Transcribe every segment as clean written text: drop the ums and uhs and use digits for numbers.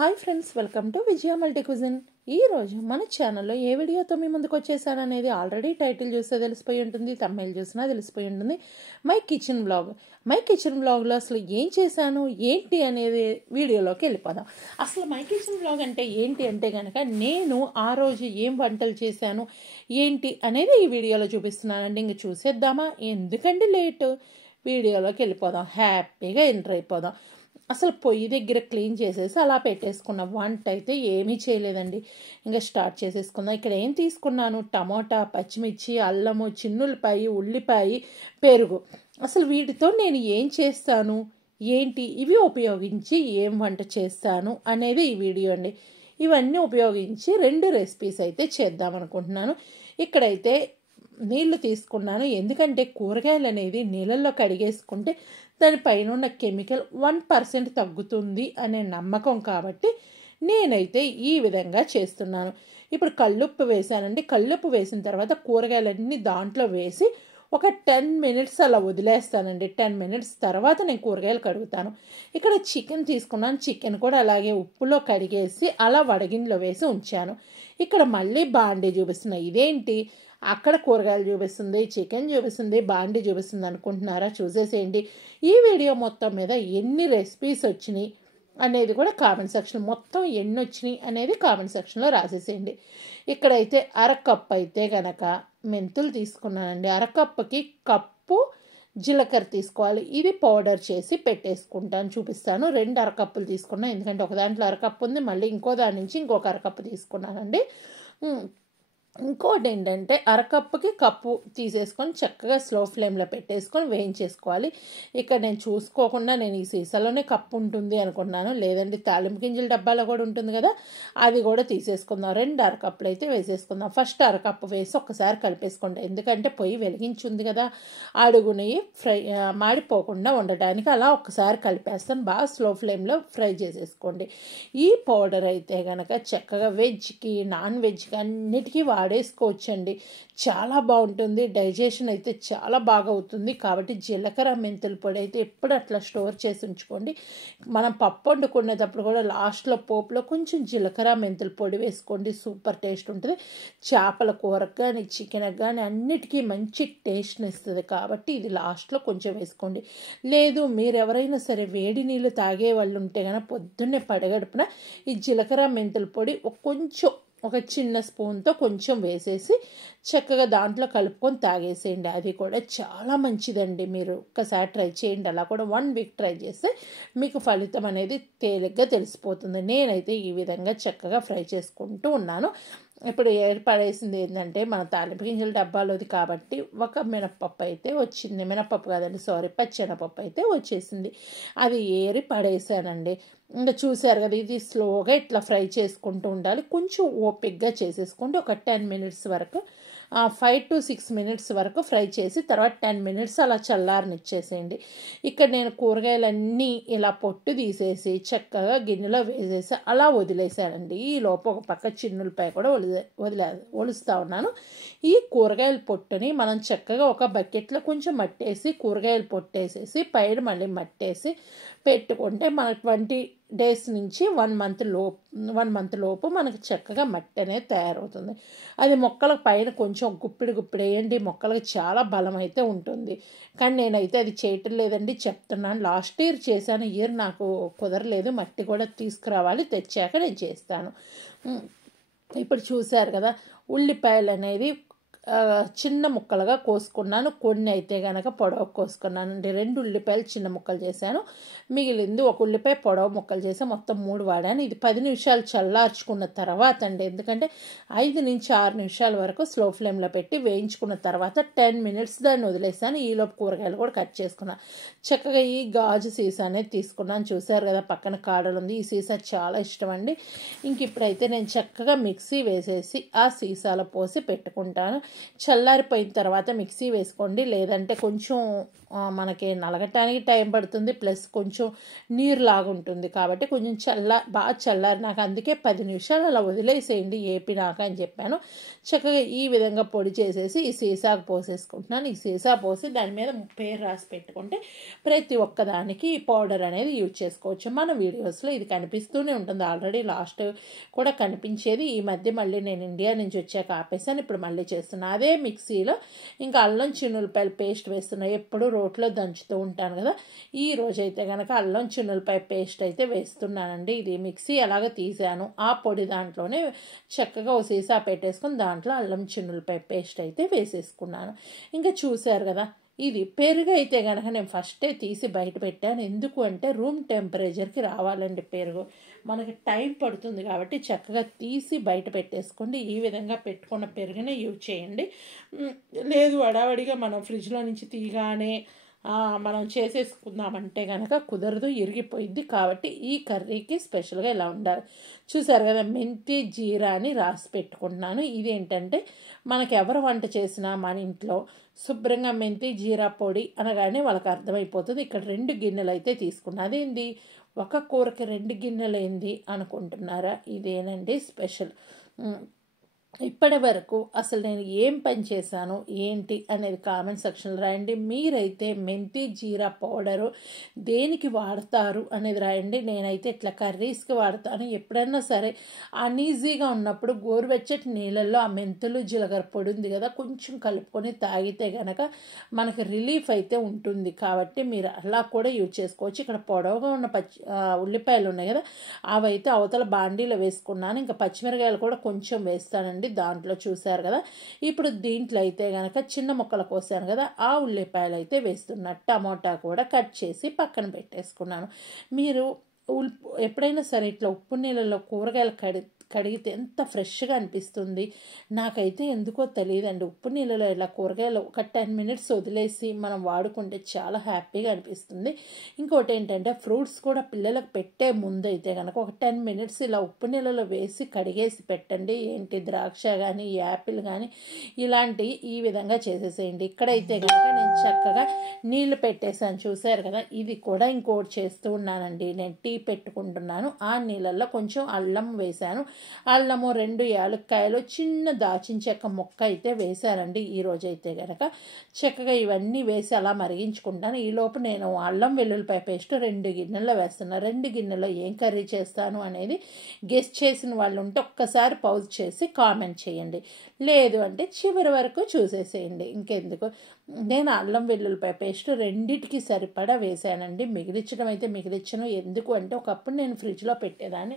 Hi friends, welcome to Vijaya multi cuisine. ఈరోజు మన ఛానల్లో ఏ వీడియోతో మీ ముందుకు వచ్చేసాను అనేది ఆల్రెడీ టైటిల్ చూస్తే తెలిసిపోయి ఉంటుంది, థంబ్నెయిల్ చూసినా తెలిసిపోయి ఉంటుంది. మై కిచెన్ బ్లాగ్లో అసలు ఏం చేశాను ఏంటి అనేది వీడియోలోకి వెళ్ళిపోదాం. అసలు మై కిచెన్ బ్లాగ్ అంటే ఏంటి అంటే కనుక నేను ఆ రోజు ఏం వంటలు చేశాను ఏంటి అనేది ఈ వీడియోలో చూపిస్తున్నానండి. ఇంక చూసేద్దామా, ఎందుకంటే లేటు, వీడియోలోకి వెళ్ళిపోదాం, హ్యాపీగా ఎంటర్ అయిపోదాం. అసలు పొయ్యి దగ్గర క్లీన్ చేసేసి అలా పెట్టేసుకున్న వంట అయితే ఏమీ చేయలేదండి. ఇంకా స్టార్ట్ చేసేసుకుందాం. ఇక్కడ ఏం తీసుకున్నాను, టమోటా, పచ్చిమిర్చి, అల్లము, చిన్నులపాయి, ఉల్లిపాయ, పెరుగు. అసలు వీటితో నేను ఏం చేస్తాను ఏంటి, ఇవి ఉపయోగించి ఏం వంట చేస్తాను అనేది ఈ వీడియో అండి. ఇవన్నీ ఉపయోగించి 2 రెసిపీస్ అయితే చేద్దాం అనుకుంటున్నాను. ఇక్కడైతే నీళ్లు తీసుకున్నాను, ఎందుకంటే కూరగాయలు అనేది నీళ్ళల్లో కడిగేసుకుంటే దానిపైన ఉన్న కెమికల్ 1% తగ్గుతుంది అనే నమ్మకం కాబట్టి నేనైతే ఈ విధంగా చేస్తున్నాను. ఇప్పుడు కల్లుప్పు వేసానండి. కల్లుప్పు వేసిన తర్వాత కూరగాయలన్నీ దాంట్లో వేసి ఒక 10 మినిట్స్ అలా వదిలేస్తానండి. 10 మినిట్స్ తర్వాత నేను కూరగాయలు కడుగుతాను. ఇక్కడ చికెన్ తీసుకున్నాను. చికెన్ కూడా అలాగే ఉప్పులో కడిగేసి అలా వడగిన్నెలో వేసి ఉంచాను. ఇక్కడ మళ్ళీ బాండీ చూపిస్తున్నాను. ఇదేంటి, అక్కడ కూరగాయలు చూపిస్తుంది, చికెన్ చూపిస్తుంది, బాండీ చూపిస్తుంది అనుకుంటున్నారా? చూసేసేయండి. ఈ వీడియో మొత్తం మీద ఎన్ని రెసిపీస్ వచ్చినాయి అనేది కూడా కామెంట్ సెక్షన్, మొత్తం ఎన్ని వచ్చినాయి అనేది కామెంట్ సెక్షన్లో రాసేసేయండి. ఇక్కడైతే అరకప్పు అయితే కనుక మెంతులు తీసుకున్నానండి. అరకప్పుకి కప్పు జీలకర్ర తీసుకోవాలి. ఇది పౌడర్ చేసి పెట్టేసుకుంటాను, చూపిస్తాను. 2 అరకప్పులు తీసుకున్నాను, ఎందుకంటే ఒక దాంట్లో అరకప్పు ఉంది, మళ్ళీ ఇంకో దాని నుంచి ఇంకొక అరకప్పు తీసుకున్నానండి. ఇంకోటి ఏంటంటే అరకప్పుకి కప్పు తీసేసుకొని చక్కగా స్లో ఫ్లేమ్లో పెట్టేసుకొని వేయించేసుకోవాలి. ఇక్కడ నేను చూసుకోకుండా నేను ఈ సీసాలోనే కప్పు ఉంటుంది అనుకున్నాను, లేదండి తాలింపు గింజల డబ్బాలో కూడా ఉంటుంది కదా, అది కూడా తీసేసుకుందాం. 2 అరకప్పులు అయితే వేసేసుకుందాం. ఫస్ట్ అరకప్పు వేసి ఒక్కసారి కలిపేసుకుంటాం, ఎందుకంటే పొయ్యి వెలిగించుంది కదా, అడుగుని మాడిపోకుండా ఉండటానికి అలా ఒక్కసారి కలిపేస్తాను. బాగా స్లో ఫ్లేమ్లో ఫ్రై చేసేసుకోండి. ఈ పౌడర్ అయితే కనుక చక్కగా వెజ్కి, నాన్ వెజ్కి అన్నిటికీ వాడేసుకోవచ్చండి. చాలా బాగుంటుంది, డైజెషన్ అయితే చాలా బాగా అవుతుంది. కాబట్టి జీలకర్ర మెంతుల పొడి అయితే ఎప్పుడు అట్లా స్టోర్ చేసి ఉంచుకోండి. మనం పప్పు వండుకునేటప్పుడు కూడా లాస్ట్లో పోపులో కొంచెం జీలకర్ర మెంతుల పొడి వేసుకోండి, సూపర్ టేస్ట్ ఉంటుంది. చేపల కూరకు కానీ చికెన్కి కానీ అన్నిటికీ మంచి టేస్ట్ని ఇస్తుంది. కాబట్టి ఇది లాస్ట్లో కొంచెం వేసుకోండి. లేదు మీరు ఎవరైనా సరే వేడి నీళ్ళు తాగే వాళ్ళు ఉంటే కనుక పొద్దున్నే పడగడుపున ఈ జీలకర్ర మెంతుల పొడి కొంచెం ఒక చిన్న స్పూన్తో కొంచెం వేసేసి చక్కగా దాంట్లో కలుపుకొని తాగేసేయండి. అది కూడా చాలా మంచిదండి. మీరు ఒక్కసారి ట్రై చేయండి. అలా కూడా 1 వీక్ ట్రై చేస్తే మీకు ఫలితం అనేది తేలిగ్గా తెలిసిపోతుంది. నేనైతే ఈ విధంగా చక్కగా ఫ్రై చేసుకుంటూ ఉన్నాను. ఇప్పుడు ఏర్పడేసింది ఏంటంటే మన తాలింపు గింజల డబ్బాలోది కాబట్టి ఒక మినపప్పు అయితే వచ్చింది. మినపప్పు కాదండి, పచ్చెనపప్పు అయితే వచ్చేసింది. అది ఏరి పడేసానండి. ఇంకా చూసారు కదా, ఇది స్లోగా ఇట్లా ఫ్రై చేసుకుంటూ ఉండాలి. కొంచెం ఓపిక్గా చేసేసుకోండి. ఒక 10 మినిట్స్ వరకు, 5 to 6 మినిట్స్ వరకు ఫ్రై చేసి తర్వాత 10 మినిట్స్ అలా చల్లారనిచ్చేసేయండి. ఇక్కడ నేను కూరగాయలన్నీ ఇలా పొట్టు తీసేసి చక్కగా గిన్నెలో వేసేసి అలా వదిలేసానండి. ఈ లోపు ఒక పక్క చిన్నులపాయ కూడా ఒలుస్తూ ఉన్నాను. ఈ కూరగాయల పొట్టుని మనం చక్కగా ఒక బకెట్లో కొంచెం మట్టేసి కూరగాయల పొట్టేసేసి పైన మళ్ళీ మట్టేసి పెట్టుకుంటే మన 20 డేస్ నుంచి 1 మంత్ లోపు మనకు చక్కగా మట్టి అనేది తయారవుతుంది. అది మొక్కలకు పైన కొంచెం గుప్పిడి వేయండి, మొక్కలకు చాలా బలం అయితే ఉంటుంది. కానీ నేనైతే అది చేయటం లేదండి, చెప్తున్నాను. లాస్ట్ ఇయర్ చేశాను, ఇయర్ నాకు కుదరలేదు. మట్టి కూడా తీసుకురావాలి, తెచ్చాక నేను చేస్తాను. ఇప్పుడు చూశారు కదా, ఉల్లిపాయలు అనేది చిన్న ముక్కలుగా కోసుకున్నాను. కొన్ని అయితే కనుక పొడవు కోసుకున్నాను అండి. 2 ఉల్లిపాయలు చిన్న ముక్కలు చేశాను, మిగిలింది 1 ఉల్లిపాయ పొడవు ముక్కలు చేసి మొత్తం 3 వాడాను. ఇది 10 నిమిషాలు చల్లార్చుకున్న తర్వాత అండి, ఎందుకంటే 5 నుంచి 6 నిమిషాల వరకు స్లో ఫ్లేమ్లో పెట్టి వేయించుకున్న తర్వాత 10 మినిట్స్ దాన్ని వదిలేసాను. ఈలోపు కూరగాయలు కూడా కట్ చేసుకున్నాను. చక్కగా ఈ గాజు సీసా అనేది తీసుకున్నాను. చూసారు కదా, పక్కన కాడలు ఉంది. ఈ సీసా చాలా ఇష్టం అండి. ఇంక ఇప్పుడైతే నేను చక్కగా మిక్సీ వేసేసి ఆ సీసాలో పోసి పెట్టుకుంటాను. చల్లారిపోయిన తర్వాత మిక్సీ వేసుకోండి, లేదంటే కొంచెం మనకి నలగటానికి టైం పడుతుంది, ప్లస్ కొంచెం నీరులాగా ఉంటుంది. కాబట్టి కొంచెం బాగా చల్లారి నాకు అందుకే 10 నిమిషాలు అలా వదిలేసేయండి ఏపినాక అని చెప్పాను. చక్కగా ఈ విధంగా పొడి చేసేసి ఈ సీసాకు పోసేసుకుంటున్నాను. ఈ సీసా పోసి దాని మీద పేరు రాసి పెట్టుకుంటే ప్రతి ఒక్కదానికి ఈ పౌడర్ అనేది యూజ్ చేసుకోవచ్చు. మన వీడియోస్లో ఇది కనిపిస్తూనే ఉంటుంది. ఆల్రెడీ లాస్ట్ కూడా కనిపించేది. ఈ మధ్య మళ్ళీ నేను ఇండియా నుంచి వచ్చాక ఆపేసాను. ఇప్పుడు మళ్ళీ చేస్తున్నా. అదే మిక్సీలో ఇంకా అల్లం చిన్నులపాయల పేస్ట్ వేస్తున్నా. ఎప్పుడు రోట్లో దంచుతూ ఉంటాను కదా, ఈ రోజైతే కనుక అల్లం చిన్నులపాయ పేస్ట్ అయితే వేస్తున్నానండి. ఇది మిక్సీ ఎలాగ తీసాను ఆ పొడి దాంట్లోనే చక్కగా ఓ సీసా పెట్టేసుకుని దాంట్లో అల్లం చిన్నులపాయ పేస్ట్ అయితే వేసేసుకున్నాను. ఇంకా చూశారు కదా, ఇది పెరుగు అయితే కనుక నేను ఫస్టే తీసి బయట పెట్టాను. ఎందుకు అంటే రూమ్ టెంపరేచర్కి రావాలండి పెరుగు. మనకి టైం పడుతుంది కాబట్టి చక్కగా తీసి బయట పెట్టేసుకోండి. ఈ విధంగా పెట్టుకున్న పెరుగునే యూజ్ చేయండి. లేదు హడావడిగా మనం ఫ్రిడ్జ్లో నుంచి తీయగానే మనం చేసేసుకుందామంటే కనుక కుదరదు, ఇరిగిపోయింది. కాబట్టి ఈ కర్రీకి స్పెషల్గా ఇలా ఉండాలి. చూసారు కదా, మెంతి జీరా అని రాసి పెట్టుకుంటున్నాను. ఇదేంటంటే మనకి ఎవరు వంట చేసినా మన ఇంట్లో శుభ్రంగా మెంతి జీరా పొడి అనగానే వాళ్ళకి అర్థమైపోతుంది. ఇక్కడ 2 గిన్నెలు అయితే తీసుకున్నా. అదేంది ఒక కూరకి 2 గిన్నెలు ఏంది అనుకుంటున్నారా? ఇదేనండి స్పెషల్. ఇప్పటి వరకు అసలు నేను ఏం పని చేశాను ఏంటి అనేది కామెంట్ సెక్షన్లో రాయండి. మీరైతే మెంతి జీరా పౌడరు దేనికి వాడతారు అనేది రాయండి. నేనైతే ఇట్లా కర్రీస్కి వాడతాను. ఎప్పుడైనా సరే అన్ఈజీగా ఉన్నప్పుడు గోరువెచ్చటి నీళ్ళల్లో ఆ మెంతులు జీలకర్ర పొడి ఉంది కదా కొంచెం కలుపుకొని తాగితే కనుక మనకి రిలీఫ్ అయితే ఉంటుంది. కాబట్టి మీరు అలా కూడా యూజ్ చేసుకోవచ్చు. ఇక్కడ పొడవుగా ఉన్న ఉల్లిపాయలు ఉన్నాయి కదా, అవైతే అవతల బాండీలో వేసుకున్నాను. ఇంకా పచ్చిమిరకాయలు కూడా కొంచెం వేస్తానండి దాంట్లో. చూసారు కదా, ఇప్పుడు దీంట్లో అయితే కనుక చిన్న ముక్కలు కోసాను కదా, ఆ ఉల్లిపాయలు అయితే వేస్తున్నా. టమోటా కూడా కట్ చేసి పక్కన పెట్టేసుకున్నాను. మీరు ఎప్పుడైనా సరే ఇట్లా ఉప్పు నీళ్ళలో కూరగాయలు కడిగితే ఎంత ఫ్రెష్గా అనిపిస్తుంది. నాకైతే ఎందుకో తెలియదండి, ఉప్పు నీళ్ళలో ఇలా కూరగాయలు ఒక 10 మినిట్స్ వదిలేసి మనం వాడుకుంటే చాలా హ్యాపీగా అనిపిస్తుంది. ఇంకోటి ఏంటంటే ఫ్రూట్స్ కూడా పిల్లలకు పెట్టే ముందు అయితే కనుక ఒక 10 మినిట్స్ ఇలా ఉప్పు నీళ్ళలో వేసి కడిగేసి పెట్టండి. ఏంటి ద్రాక్ష కానీ యాపిల్ కానీ ఇలాంటివి ఈ విధంగా చేసేసేయండి. ఇక్కడైతే కనుక నేను చక్కగా నీళ్లు పెట్టేసాను. చూసారు కదా, ఇది కూడా ఇంకోటి చేస్తూ ఉన్నానండి. నేను టీ పెట్టుకుంటున్నాను. ఆ నీళ్ళల్లో కొంచెం అల్లం వేశాను. అల్లము 2 యాలక్కాయలు చిన్న దాచిన చెక్క ముక్క అయితే వేశారండి. ఈరోజు అయితే కనుక చక్కగా ఇవన్నీ వేసి అలా మరిగించుకుంటాను. ఈలోపు నేను అల్లం వెల్లుల్లిపాయ పేస్ట్ 2 గిన్నెల్లో వేస్తున్నాను. 2 గిన్నెల్లో ఏం కర్రీ చేస్తాను అనేది గెస్ట్ చేసిన వాళ్ళు ఉంటే ఒక్కసారి పౌజ్ చేసి కామెంట్ చేయండి. లేదు అంటే చివరి వరకు చూసేసేయండి. ఇంకెందుకు, నేను అల్లం వెల్లుల్లిపాయ పేస్ట్ 2టికి సరిపడా వేసానండి. మిగిలించడం అయితే మిగిలించను. ఎందుకు అంటే ఒకప్పుడు నేను ఫ్రిడ్జ్లో పెట్టేదాన్ని.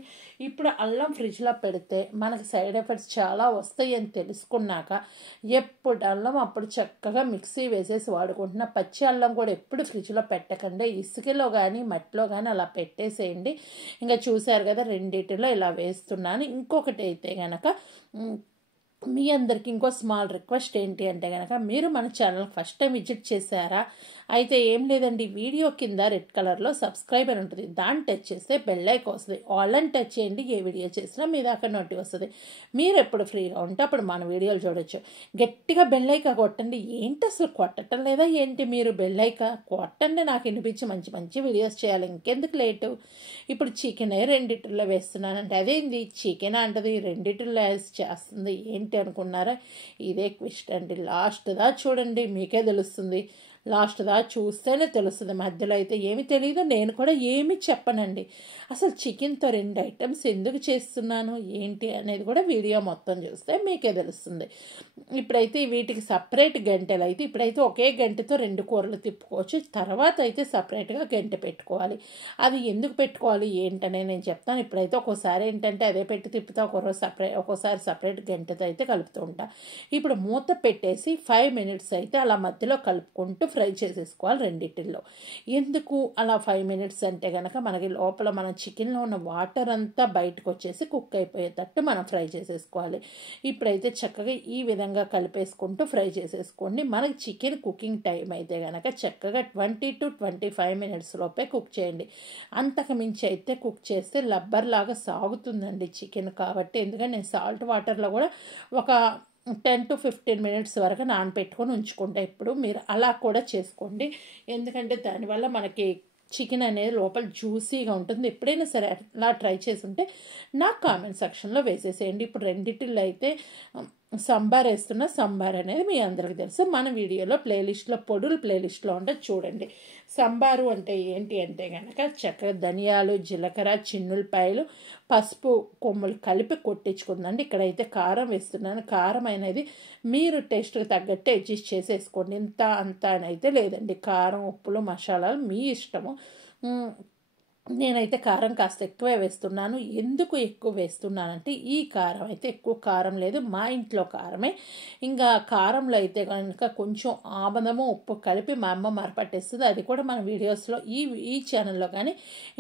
ఇప్పుడు అల్లం ఫ్రిడ్జ్లో పెడితే మనకు సైడ్ ఎఫెక్ట్స్ చాలా వస్తాయి అని తెలుసుకున్నాక ఎప్పుడు అల్లం అప్పుడు చక్కగా మిక్సీ వేసేసి వాడుకుంటున్నా. పచ్చి అల్లం కూడా ఎప్పుడు ఫ్రిడ్జ్లో పెట్టకండి. ఇసుకలో కానీ మట్టిలో కానీ అలా పెట్టేసేయండి. ఇంకా చూసారు కదా, 2టిలో ఇలా వేస్తున్నాను. ఇంకొకటి అయితే కనుక మీ అందరికీ ఇంకో స్మాల్ రిక్వెస్ట్ ఏంటి అంటే కనుక, మీరు మన ఛానల్ ఫస్ట్ టైం విజిట్ చేశారా అయితే ఏం లేదండి, వీడియో కింద రెడ్ కలర్లో సబ్స్క్రైబ్ అని ఉంటుంది. దాన్ని టచ్ చేస్తే బెల్ ఐకాన్ వస్తుంది. ఆల్ అని టచ్ చేయండి. ఏ వీడియో చేసినా మీ దాకా నోటి వస్తుంది. మీరు ఎప్పుడు ఫ్రీగా ఉంటే అప్పుడు మన వీడియోలు చూడొచ్చు. గట్టిగా బెల్ ఐకాన్ కొట్టండి. ఏంటి అసలు కొట్టడం లేదా ఏంటి? మీరు బెల్ ఐకాన్ కొట్టండి, నాకు వినిపించి మంచి మంచి వీడియోస్ చేయాలి. ఇంకెందుకు లేటు. ఇప్పుడు చికెన్ 2టిలో వేస్తున్నానంటే అదేంది చికెన్ అంటది 2టిలో చేస్తుంది ఏంటి అనుకున్నారా? ఇదే ట్విస్ట్ అండి. లాస్ట్ దా చూడండి, మీకే తెలుస్తుంది. లాస్ట్ దా చూస్తేనే తెలుస్తుంది. మధ్యలో అయితే ఏమి తెలియదు. నేను కూడా ఏమి చెప్పనండి. అసలు చికెన్తో 2 ఐటమ్స్ ఎందుకు చేస్తున్నాను ఏంటి అనేది కూడా వీడియో మొత్తం చూస్తే మీకే తెలుస్తుంది. ఇప్పుడైతే వీటికి సపరేట్ గంటెలు అయితే ఇప్పుడైతే ఒకే గంటతో 2 కూరలు తిప్పుకోవచ్చు. తర్వాత అయితే సపరేట్గా గంటె పెట్టుకోవాలి. అది ఎందుకు పెట్టుకోవాలి ఏంటనే నేను చెప్తాను. ఇప్పుడైతే ఒక్కోసారి ఏంటంటే అదే పెట్టి తిప్పుతా, ఒక్కోసారి సపరేట్ గంటెతో అయితే కలుపుతూ ఉంటా. ఇప్పుడు మూత పెట్టేసి 5 మినిట్స్ అయితే అలా మధ్యలో కలుపుకుంటూ ఫ్రై చేసేసుకోవాలి 2టిల్లో. ఎందుకు అలా 5 మినిట్స్ అంటే కనుక మనకి లోపల మన చికెన్లో ఉన్న వాటర్ అంతా బయటకు వచ్చేసి కుక్ అయిపోయేటట్టు మనం ఫ్రై చేసేసుకోవాలి. ఇప్పుడైతే చక్కగా ఈ విధంగా కలిపేసుకుంటూ ఫ్రై చేసేసుకోండి. మనకి చికెన్ కుకింగ్ టైం అయితే కనుక చక్కగా 20 to 25 మినిట్స్ లోపే కుక్ చేయండి. అంతకు మించి అయితే కుక్ చేస్తే లబ్బర్ లాగా సాగుతుందండి చికెన్. కాబట్టి ఎందుకంటే నేను సాల్ట్ వాటర్లో కూడా ఒక 10 to 15 minutes వరకు నానబెట్టుకొని ఉంచుకుంటే ఇప్పుడు మీరు అలా కూడా చేసుకోండి. ఎందుకంటే దానివల్ల మనకి చికెన్ అనేది లోపల జ్యూసీగా ఉంటుంది. ఎప్పుడైనా సరే అలా ట్రై చేసి ఉంటే నాకు కామెంట్ సెక్షన్లో వేసేసేయండి. ఇప్పుడు రెండిటిల్లో అయితే సంబార్ వేస్తున్న సంబార్ అనేది మీ అందరికీ తెలుసు. మన వీడియోలో ప్లేలిస్ట్లో పొడులు ప్లేలిస్ట్లో ఉంటే చూడండి. సంబారు అంటే ఏంటి అంటే కనుక చక్కగా ధనియాలు, జీలకర్ర, చిన్నులపాయలు, పసుపు కొమ్ములు కలిపి కొట్టించుకుందండి. ఇక్కడైతే కారం వేస్తున్నాను. కారం అనేది మీరు టేస్ట్కి తగ్గట్టు అడ్జస్ట్ చేసేసుకోండి. ఇంత అంత అని అయితే లేదండి. కారం, ఉప్పులు, మసాలాలు మీ ఇష్టము. నేనైతే కారం కాస్త ఎక్కువే వేస్తున్నాను. ఎందుకు ఎక్కువ వేస్తున్నానంటే ఈ కారం అయితే ఎక్కువ కారం లేదు, మా ఇంట్లో కారమే. ఇంకా కారంలో అయితే కనుక కొంచెం ఆమదము, ఉప్పు కలిపి మా అమ్మ మరపట్టేస్తుంది. అది కూడా మన వీడియోస్లో ఈ ఛానల్లో కానీ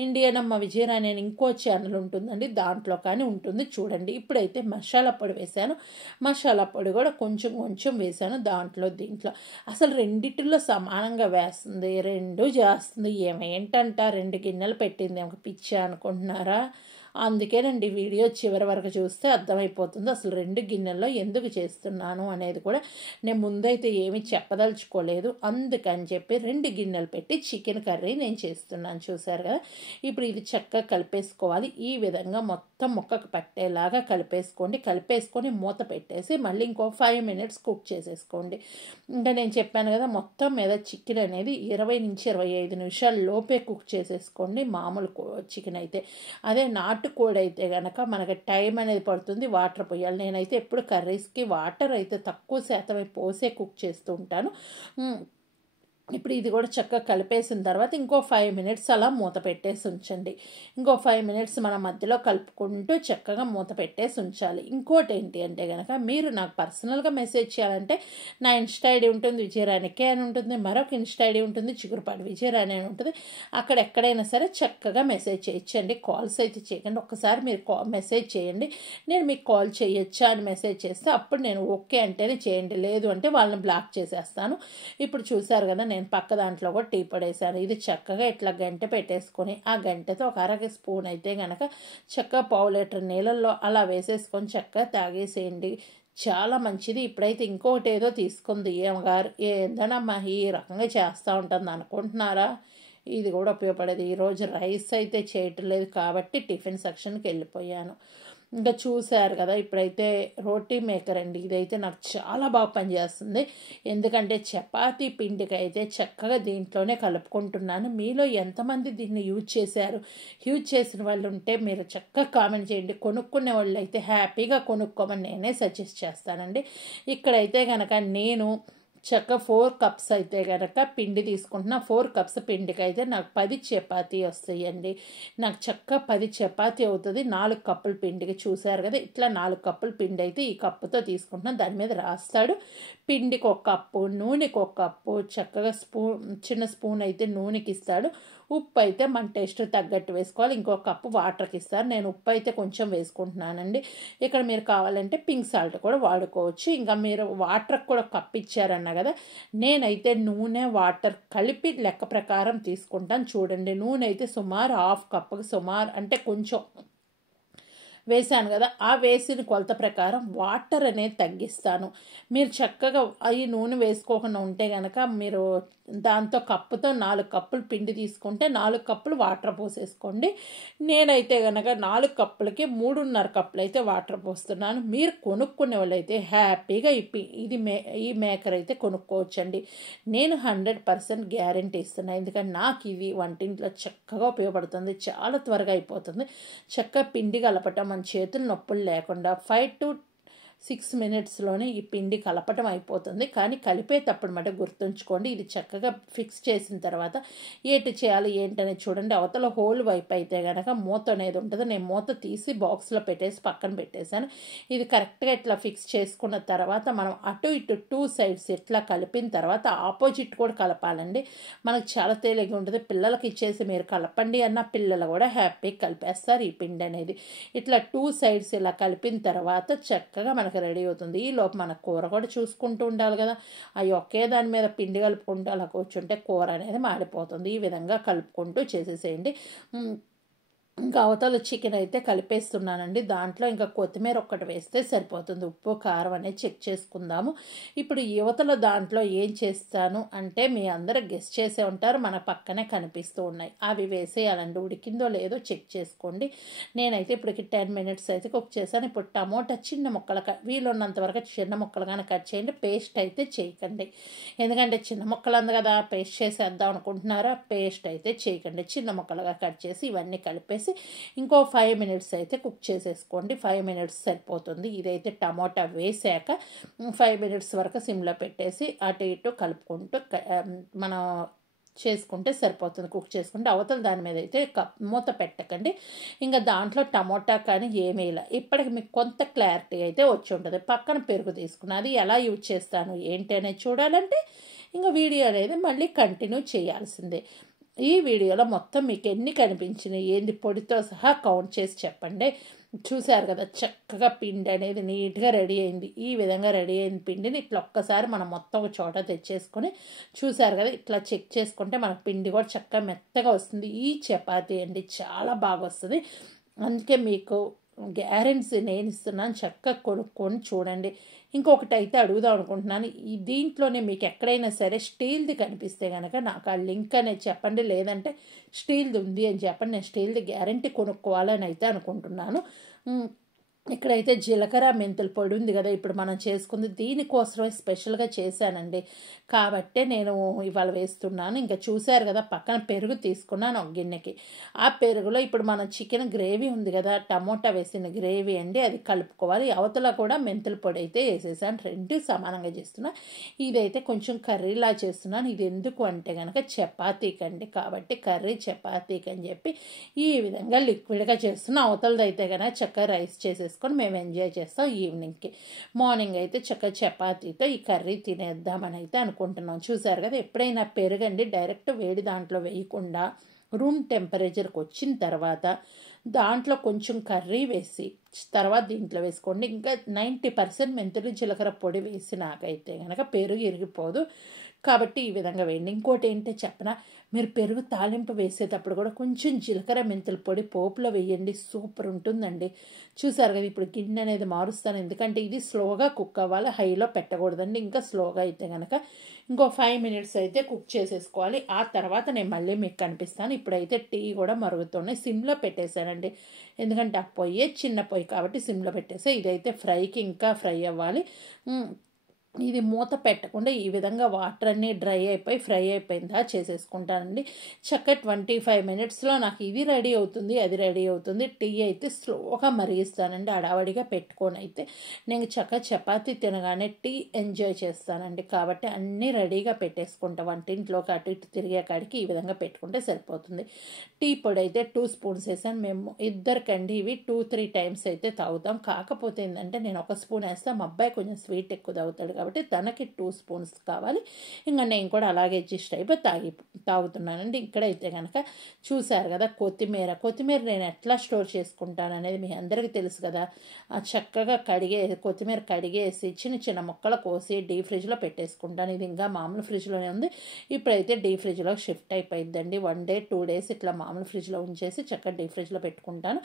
ఇండియన్ అమ్మ విజయరాణి అని ఇంకో ఛానల్ ఉంటుందండి, దాంట్లో కానీ ఉంటుంది చూడండి. ఇప్పుడైతే మసాలా పొడి వేశాను. మసాలా పొడి కూడా కొంచెం వేశాను దీంట్లో. అసలు రెండిటిలో సమానంగా వేస్తుంది, రెండు చేస్తుంది. ఏంటంట 2 గిన్నెలు పెట్టింది ఒక పిచ్చి అనుకుంటున్నారా? అందుకేనండి వీడియో చివరి వరకు చూస్తే అర్థమైపోతుంది అసలు 2 గిన్నెల్లో ఎందుకు చేస్తున్నాను అనేది కూడా. నేను ముందైతే ఏమీ చెప్పదలుచుకోలేదు, అందుకని చెప్పి 2 గిన్నెలు పెట్టి చికెన్ కర్రీ నేను చేస్తున్నాను. చూసారు కదా. ఇప్పుడు ఇది చక్కగా కలిపేసుకోవాలి. ఈ విధంగా మొత్తం ముక్కకు పట్టేలాగా కలిపేసుకొని మూత పెట్టేసి మళ్ళీ ఇంకో 5 minutes కుక్ చేసేసుకోండి. ఇంకా నేను చెప్పాను కదా, మొత్తం మీద చికెన్ అనేది 20 నుంచి 25 నిమిషాల లోపే కుక్ చేసేసుకోండి. మామూలు చికెన్ అయితే. అదే నాటుకోడి అయితే కనుక మనకి టైం అనేది పడుతుంది, వాటర్ పోయాలి. నేనైతే ఎప్పుడు కర్రీస్కి వాటర్ అయితే తక్కువ శాతమే పోసే కుక్ చేస్తూ ఉంటాను. ఇప్పుడు ఇది కూడా చక్కగా కలిపేసిన తర్వాత ఇంకో 5 minutes అలా మూత పెట్టేసి ఉంచండి. ఇంకో 5 minutes మనం మధ్యలో కలుపుకుంటూ చక్కగా మూత పెట్టేసి ఉంచాలి. ఇంకోటి ఏంటి అంటే కనుక మీరు నాకు పర్సనల్గా మెసేజ్ చేయాలంటే నా ఇన్స్టా ఐడి ఉంటుంది, విజయరాణికే అని ఉంటుంది. మరొక ఇన్స్టా ఐడి ఉంటుంది, చిగురుపాటి విజయరాణి అని ఉంటుంది. అక్కడ ఎక్కడైనా సరే చక్కగా మెసేజ్ చేయొచ్చండి. కాల్స్ అయితే చేయకండి. ఒక్కసారి మీరు మెసేజ్ చేయండి. నేను మీకు కాల్ చేయొచ్చా అని మెసేజ్ చేస్తే అప్పుడు నేను ఓకే అంటేనే చేయండి, లేదు అంటే వాళ్ళని బ్లాక్ చేసేస్తాను. ఇప్పుడు చూసారు కదా, నేను పక్క దాంట్లో కూడా టీ పడేసాను. ఇది చక్కగా ఇట్లా గంట పెట్టేసుకొని ఆ గంటతో ఒక 1/2 స్పూన్ అయితే కనుక చక్కగా 1/2 లీటర్ నీళ్ళల్లో అలా వేసేసుకొని చక్కగా తాగేసేయండి. చాలా మంచిది. ఇప్పుడైతే ఇంకొకటి ఏదో తీసుకుంది ఏమగారు, ఏందనమ్మా ఈ రకంగా చేస్తూ ఉంటుంది అనుకుంటున్నారా? ఇది కూడా ఉపయోగపడేది. ఈరోజు రైస్ అయితే చేయటం లేదు కాబట్టి టిఫిన్ సెక్షన్కి వెళ్ళిపోయాను. ఇంకా చూసారు కదా, ఇప్పుడైతే రోటీ మేకర్ అండి. ఇదైతే నాకు చాలా బాగా పనిచేస్తుంది. ఎందుకంటే చపాతీ పిండికి అయితే చక్కగా దీంట్లోనే కలుపుకుంటున్నాను. మీలో ఎంతమంది దీన్ని యూజ్ చేసిన వాళ్ళు ఉంటే మీరు చక్కగా కామెంట్ చేయండి. కొనుక్కునే వాళ్ళు అయితే హ్యాపీగా కొనుక్కోమని నేనే సజెస్ట్ చేస్తానండి. ఇక్కడైతే కనుక నేను చక్క 4 cups అయితే కనుక పిండి తీసుకుంటున్నా. 4 cups పిండికి అయితే నాకు 10 చపాతీ వస్తాయండి. నాకు చక్క 10 చపాతీ అవుతుంది 4 కప్పుల పిండికి. చూసారు కదా, ఇట్లా 4 కప్పుల పిండి అయితే ఈ కప్పుతో తీసుకుంటున్నాను. దాని మీద రాస్తాడు పిండికి 1 కప్పు, నూనెకి 1 కప్పు, చక్కగా చిన్న స్పూన్ అయితే నూనెకి ఇస్తాడు. ఉప్పు అయితే మన టేస్ట్ తగ్గట్టు వేసుకోవాలి. ఇంకో కప్పు వాటర్కి ఇస్తారు. నేను ఉప్పు అయితే కొంచెం వేసుకుంటున్నానండి. ఇక్కడ మీరు కావాలంటే పింక్ సాల్ట్ కూడా వాడుకోవచ్చు. ఇంకా మీరు వాటర్కి కూడా కప్పు ఇచ్చారన్న కదా, నేనైతే నూనె వాటర్ కలిపి లెక్క ప్రకారం తీసుకుంటాను. చూడండి, నూనె అయితే సుమారు 1/2 కప్పుకి సుమారు అంటే కొంచెం వేసాను కదా, ఆ వేసిన కొలత ప్రకారం వాటర్ అనేది తగ్గిస్తాను. మీరు చక్కగా ఈ నూనె వేసుకోకుండా ఉంటే కనుక మీరు దాంతో కప్పుతో 4 కప్పులు పిండి తీసుకుంటే 4 కప్పులు వాటర్ పోసేసుకోండి. నేనైతే కనుక 4 కప్పులకి 3.5 కప్పులు అయితే వాటర్ పోస్తున్నాను. మీరు కొనుక్కునే వాళ్ళు అయితే హ్యాపీగా ఈ మేకర్ అయితే కొనుక్కోవచ్చండి. నేను 100% గ్యారెంటీ ఇస్తున్నాను. ఎందుకంటే నాకు ఇది వంటింట్లో చక్కగా ఉపయోగపడుతుంది. చాలా త్వరగా అయిపోతుంది. చక్కగా పిండి కలపటం మన చేతులు నొప్పులు లేకుండా 5 to 6 minutesలోనే ఈ పిండి కలపటం అయిపోతుంది. కానీ కలిపేటప్పుడు మాట గుర్తుంచుకోండి, ఇది చక్కగా ఫిక్స్ చేసిన తర్వాత ఏటి చేయాలి ఏంటనేది చూడండి. అవతల హోల్ వైపు అయితే కనుక మూత అనేది ఉంటుంది. నేను మూత తీసి బాక్స్లో పెట్టేసి పక్కన పెట్టేశాను. ఇది కరెక్ట్గా ఇట్లా ఫిక్స్ చేసుకున్న తర్వాత మనం అటు ఇటు 2 sides ఇట్లా కలిపిన తర్వాత ఆపోజిట్ కూడా కలపాలండి. మనకు చాలా తేలిగ్గా ఉంటుంది. పిల్లలకి ఇచ్చేసి మీరు కలపండి అన్న పిల్లలు కూడా హ్యాపీగా కలిపేస్తారు ఈ పిండి అనేది. ఇట్లా 2 sides ఇలా కలిపిన తర్వాత చక్కగా మనకు రెడీ అవుతుంది. ఈ లోపు మన కూర కూడా చూసుకుంటూ ఉండాలి కదా. అవి ఒకే దాని మీద పిండి కలుపుకుంటూ అలా కూర్చుంటే కూర అనేది మాడిపోతుంది. ఈ విధంగా కలుపుకుంటూ చేసేసేయండి. ఇంకా అవతల చికెన్ అయితే కలిపేస్తున్నానండి. దాంట్లో ఇంకా కొత్తిమీర ఒక్కటి వేస్తే సరిపోతుంది. ఉప్పు కారం అనేది చెక్ చేసుకుందాము. ఇప్పుడు యువతల దాంట్లో ఏం చేస్తాను అంటే మీ అందరూ గెస్ చేసే ఉంటారు, మన పక్కనే కనిపిస్తూ ఉన్నాయి. అవి వేసేయాలండి. ఉడికిందో లేదో చెక్ చేసుకోండి. నేనైతే ఇప్పటికి 10 మినిట్స్ అయితే కుక్ చేశాను. ఇప్పుడు టమోటా చిన్న ముక్కలుగా వీలున్నంత వరకు చిన్న ముక్కలుగానే కట్ చేయండి. పేస్ట్ అయితే చేయకండి. ఎందుకంటే చిన్న ముక్కలు అంది కదా పేస్ట్ చేసేద్దాం అనుకుంటున్నారా, పేస్ట్ అయితే చేయకండి. చిన్న ముక్కలుగా కట్ చేసి ఇవన్నీ కలిపేసి ఇంకో 5 మినిట్స్ అయితే కుక్ చేసేసుకోండి. 5 మినిట్స్ సరిపోతుంది. ఇదైతే టమోటా వేసాక 5 మినిట్స్ వరకు సిమ్లో పెట్టేసి అటు ఇటు కలుపుకుంటూ మనం చేసుకుంటే సరిపోతుంది. కుక్ చేసుకుంటే అవతల దాని మీద అయితే మూత పెట్టకండి. ఇంకా దాంట్లో టమోటా కానీ ఏమీ ఇలా ఇప్పటికి మీకు కొంత క్లారిటీ అయితే వచ్చి ఉంటుంది. పక్కన పెరుగు తీసుకున్నా అది ఎలా యూజ్ చేస్తాను ఏంటి అనేది చూడాలంటే ఇంకా వీడియో అనేది మళ్ళీ కంటిన్యూ చేయాల్సిందే. ఈ వీడియోలో మొత్తం మీకు ఎన్ని కనిపించినాయి ఏంది పొడితో సహా కౌంట్ చేసి చెప్పండి. చూశారు కదా చక్కగా పిండి అనేది నీట్గా రెడీ అయింది. ఈ విధంగా రెడీ అయిన పిండిని ఇట్లా ఒక్కసారి మనం మొత్తం ఒక చోట తెచ్చేసుకొని చూశారు కదా ఇట్లా చెక్ చేసుకుంటే మనకు పిండి కూడా చక్కగా మెత్తగా వస్తుంది. ఈ చపాతీ అండి చాలా బాగా వస్తుంది. అందుకే మీకు గ్యారెంటీ నేను ఇస్తున్నాను, చక్కగా కొనుక్కొని చూడండి. ఇంకొకటి అయితే అడుగుదాం అనుకుంటున్నాను, ఈ దీంట్లోనే మీకు ఎక్కడైనా సరే స్టీల్ది కనిపిస్తే కనుక నాకు ఆ లింక్ అనేది చెప్పండి, లేదంటే స్టీల్ది ఉంది అని చెప్పండి. నేను స్టీల్ది గ్యారెంటీ కొనుక్కోవాలని అయితే అనుకుంటున్నాను. ఇక్కడైతే జీలకర్ర మెంతుల పొడి ఉంది కదా ఇప్పుడు మనం చేసుకుంది, దీనికోసమే స్పెషల్గా చేశానండి కాబట్టే నేను ఇవాళ వేస్తున్నాను. ఇంకా చూశారు కదా పక్కన పెరుగు తీసుకున్నాను ఒక గిన్నెకి. ఆ పెరుగులో ఇప్పుడు మనం చికెన్ గ్రేవీ ఉంది కదా టమోటా వేసిన గ్రేవీ అండి, అది కలుపుకోవాలి. అవతల కూడా మెంతుల పొడి అయితే వేసేసాను. రెండు సమానంగా చేస్తున్నాను. ఇదైతే కొంచెం కర్రీలా చేస్తున్నాను. ఇది ఎందుకు అంటే కనుక చపాతీకి అండి, కాబట్టి కర్రీ చపాతీకి అని చెప్పి ఈ విధంగా లిక్విడ్గా చేస్తున్నాను. అవతలది అయితే కనుక చక్కగా రైస్ చేసేసుకొని మేము ఎంజాయ్ చేస్తాం ఈవినింగ్కి. మార్నింగ్ అయితే చక్కగా చపాతీతో ఈ కర్రీ తినేద్దామని అయితే అనుకుంటున్నాం. చూసారు కదా ఎప్పుడైనా పెరుగండి డైరెక్ట్ వేడి దాంట్లో వేయకుండా రూమ్ టెంపరేచర్కి వచ్చిన తర్వాత దాంట్లో కొంచెం కర్రీ వేసి తర్వాత దీంట్లో వేసుకోండి. ఇంకా 90% మెంతులు జీలకర్ర పొడి వేసినాకైతే కనుక పెరుగు ఇరిగిపోదు. కాబట్టి ఈ విధంగా వేయండి. ఇంకోటి ఏంటో చెప్పనా, మీరు పెరుగు తాలింపు వేసేటప్పుడు కూడా కొంచెం జీలకర్ర మెంతుల పొడి పోపులో వేయండి, సూపర్ ఉంటుందండి. చూసారు కదా ఇప్పుడు గిన్నె అనేది మారుస్తాను, ఎందుకంటే ఇది స్లోగా కుక్ అవ్వాలి, హైలో పెట్టకూడదండి. ఇంకా స్లోగా అయితే కనుక ఇంకో 5 మినిట్స్ అయితే కుక్ చేసేసుకోవాలి. ఆ తర్వాత నేను మళ్ళీ మీకు కనిపిస్తాను. ఇప్పుడైతే టీ కూడా మరుగుతున్నాయి, సిమ్లో పెట్టేశానండి. ఎందుకంటే ఆ పొయ్యే చిన్న పొయ్యి కాబట్టి సిమ్లో పెట్టేసా. ఇదైతే ఫ్రైకి ఇంకా ఫ్రై అవ్వాలి. ఇది మూత పెట్టకుండా ఈ విధంగా వాటర్ అన్నీ డ్రై అయిపోయి ఫ్రై అయిపోయిందా చేసేసుకుంటానండి. చక్కగా 25 మినిట్స్లో నాకు ఇది రెడీ అవుతుంది, అది రెడీ అవుతుంది. టీ అయితే స్లోగా మరిగిస్తానండి, అడావడిగా పెట్టుకొని అయితే. నేను చక్కగా చపాతీ తినగానే టీ ఎంజాయ్ చేస్తానండి, కాబట్టి అన్నీ రెడీగా పెట్టేసుకుంటా. వంటింట్లోకి అటు ఇటు తిరిగే కాడికి ఈ విధంగా పెట్టుకుంటే సరిపోతుంది. టీ పొడి అయితే 2 స్పూన్స్ వేసాను. మేము ఇద్దరికండి ఇవి 2-3 టైమ్స్ అయితే తాగుతాం. కాకపోతే ఏంటంటే నేను 1 స్పూన్ వేస్తాను, మా అబ్బాయి కొంచెం స్వీట్ ఎక్కువ తాగుతాడు కాబట్టి తనకి 2 స్పూన్స్ కావాలి. ఇంకా నేను కూడా అలాగే అడ్జస్ట్ అయిపోయి తాగుతున్నానండి. ఇక్కడైతే కనుక చూశారు కదా కొత్తిమీర నేను ఎట్లా స్టోర్ చేసుకుంటాను అనేది మీ అందరికీ తెలుసు కదా. చక్కగా కొత్తిమీర కడిగేసి చిన్న చిన్న ముక్కలు కోసి డీప్ ఫ్రిడ్జ్లో పెట్టేసుకుంటాను. ఇది ఇంకా మామూలు ఫ్రిడ్జ్లోనే ఉంది, ఇప్పుడైతే డీప్ ఫ్రిడ్జ్లో షిఫ్ట్ అయిపోయిందండి. 1 డే 2 డేస్ ఇట్లా మామూలు ఫ్రిడ్జ్లో ఉంచేసి చక్కగా డీప్ ఫ్రిడ్జ్లో పెట్టుకుంటాను.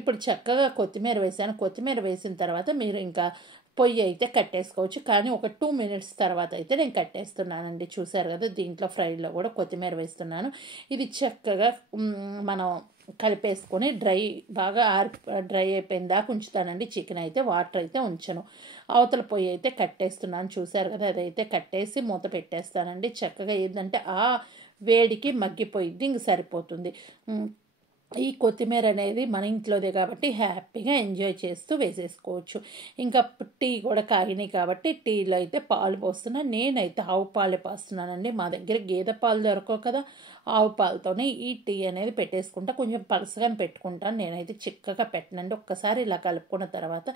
ఇప్పుడు చక్కగా కొత్తిమీర వేసాను. కొత్తిమీర వేసిన తర్వాత మీరు ఇంకా పొయ్యి అయితే కట్టేసుకోవచ్చు, కానీ ఒక 2 మినిట్స్ తర్వాత అయితే నేను కట్టేస్తున్నానండి. చూసారు కదా దీంట్లో ఫ్రైలో కూడా కొత్తిమీర వేస్తున్నాను. ఇది చక్కగా మనం కలిపేసుకొని బాగా డ్రై అయిపోయిన దాకా ఉంచుతానండి. చికెన్ అయితే వాటర్ అయితే ఉంచను. అవతల పొయ్యి అయితే కట్టేస్తున్నాను. చూసారు కదా అదైతే కట్టేసి మూత పెట్టేస్తానండి. చక్కగా ఏంటంటే ఆ వేడికి మగ్గిపోయిద్ది, ఇంక సరిపోతుంది. ఈ కొత్తిమీర అనేది మన ఇంట్లోదే కాబట్టి హ్యాపీగా ఎంజాయ్ చేస్తూ వేసేసుకోవచ్చు. ఇంకా టీ కూడా కాగినాయి కాబట్టి టీలో అయితే పాలు పోస్తున్నా. నేనైతే ఆవు పాలే పోస్తున్నానండి. మా దగ్గర గేదె పాలు దొరకవు కదా, ఆవు పాలతోనే ఈ టీ అనేది పెట్టేసుకుంటా. కొంచెం పలసగానే పెట్టుకుంటాను, నేనైతే చిక్కగా పెట్టనండి. ఒక్కసారి ఇలా కలుపుకున్న తర్వాత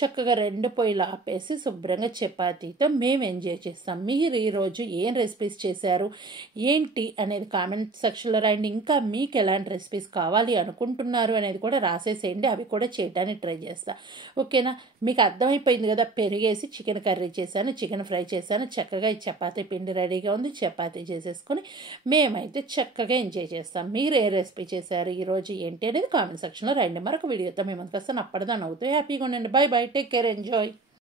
చక్కగా 2 పొయ్యిలు ఆపేసి శుభ్రంగా చపాతీతో మేము ఎంజాయ్ చేస్తాం. మీరు ఈరోజు ఏం రెసిపీస్ చేశారు ఏంటి అనేది కామెంట్ సెక్షన్లో రాయండి. ఇంకా మీకు ఎలాంటి రెసిపీస్ కావాలి అనుకుంటున్నారు అనేది కూడా రాసేసేయండి, అవి కూడా చేయడానికి ట్రై చేస్తా. ఓకేనా, మీకు అర్థమైపోయింది కదా. పెరిగేసి చికెన్ కర్రీ చేశాను, చికెన్ ఫ్రై చేశాను. చక్కగా ఈ చపాతీ పిండి రెడీగా ఉంది, చపాతీ చేసేసుకొని మేమైతే చక్కగా ఎంజాయ్ చేస్తాం. మీరు ఏ రెసిపీ చేశారు ఈరోజు ఏంటి అనేది కామెంట్ సెక్షన్లో రాయండి. మరొక వీడియోతో మేము ముందుకు వస్తాను. అప్పటిదాన్ని అవుతూ హ్యాపీగా ఉండండి. By by, take care, enjoy.